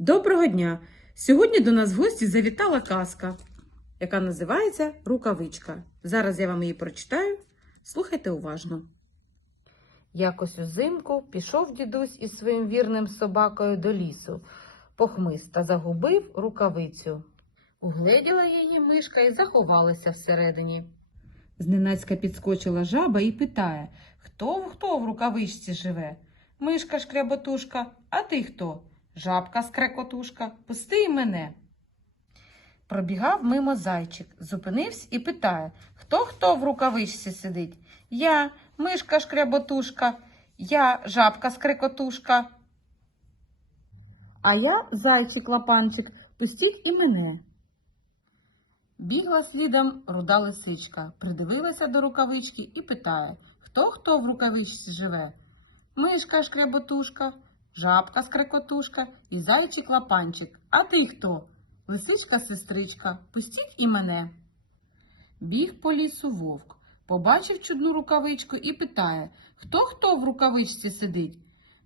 Доброго дня! Сьогодні до нас в гості завітала казка, яка називається Рукавичка. Зараз я вам її прочитаю. Слухайте уважно. Якось узимку пішов дідусь із своїм вірним собакою до лісу, похмис та загубив рукавицю. Угледіла її мишка і заховалася всередині. Зненацька підскочила жаба і питає, хто хто в рукавичці живе? Мишка шкряботушка, а ти хто? Жабка скрекотушка, пусти й мене. Пробігав мимо зайчик, зупинився і питає, хто хто в рукавичці сидить? Я, мишка шкряботушка, я жабка скрекотушка. А я зайчик лапанчик, пустіть і мене. Бігла слідом руда лисичка, придивилася до рукавички і питає, хто хто в рукавичці живе? Мишка шкряботушка, жабка скрекотушка і зайчик лапанчик. А ти хто? Лисичка сестричка, пустіть і мене. Біг по лісу вовк, побачив чудну рукавичку і питає, хто хто в рукавичці сидить?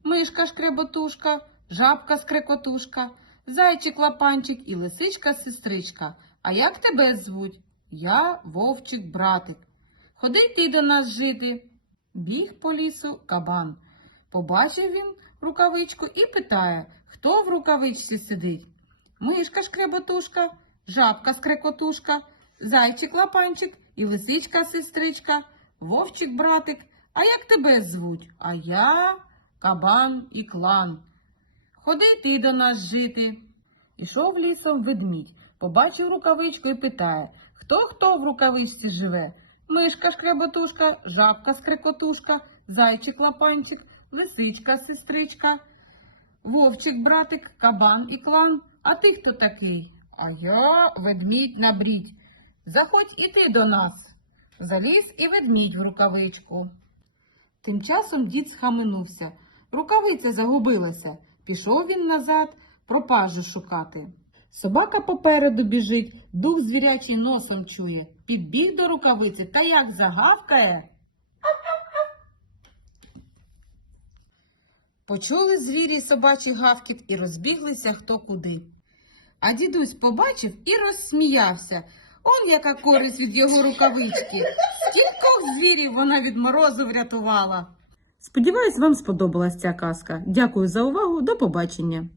Мишка шкреботушка, жабка скрекотушка, зайчик лапанчик і лисичка сестричка. А як тебе звуть? Я вовчик братик. Ходи ти до нас жити. Біг по лісу кабан. Побачив він рукавичку і питає, хто в рукавичці сидить? Мишка шкреботушка, жабка скрекотушка, зайчик лапанчик і лисичка сестричка, вовчик братик. А як тебе звуть? А я кабан і клан. Ходи ти до нас жити. Ішов лісом ведмідь, побачив рукавичку і питає, хто хто в рукавичці живе? Мишка шкреботушка, жабка скрекотушка, зайчик лапанчик, лисичка сестричка, вовчик братик, кабан і клан. А ти хто такий? А я ведмідь на брідь. Заходь і ти до нас. Заліз і ведмідь в рукавичку. Тим часом дід схаменувся. Рукавиця загубилася. Пішов він назад пропажу шукати. Собака попереду біжить, дух звірячий носом чує. Підбіг до рукавиці та як загавкає. Почули звірі собачий гавкіт і розбіглися хто куди. А дідусь побачив і розсміявся. Он яка користь від його рукавички. Скількох звірів вона від морозу врятувала. Сподіваюсь, вам сподобалась ця казка. Дякую за увагу. До побачення.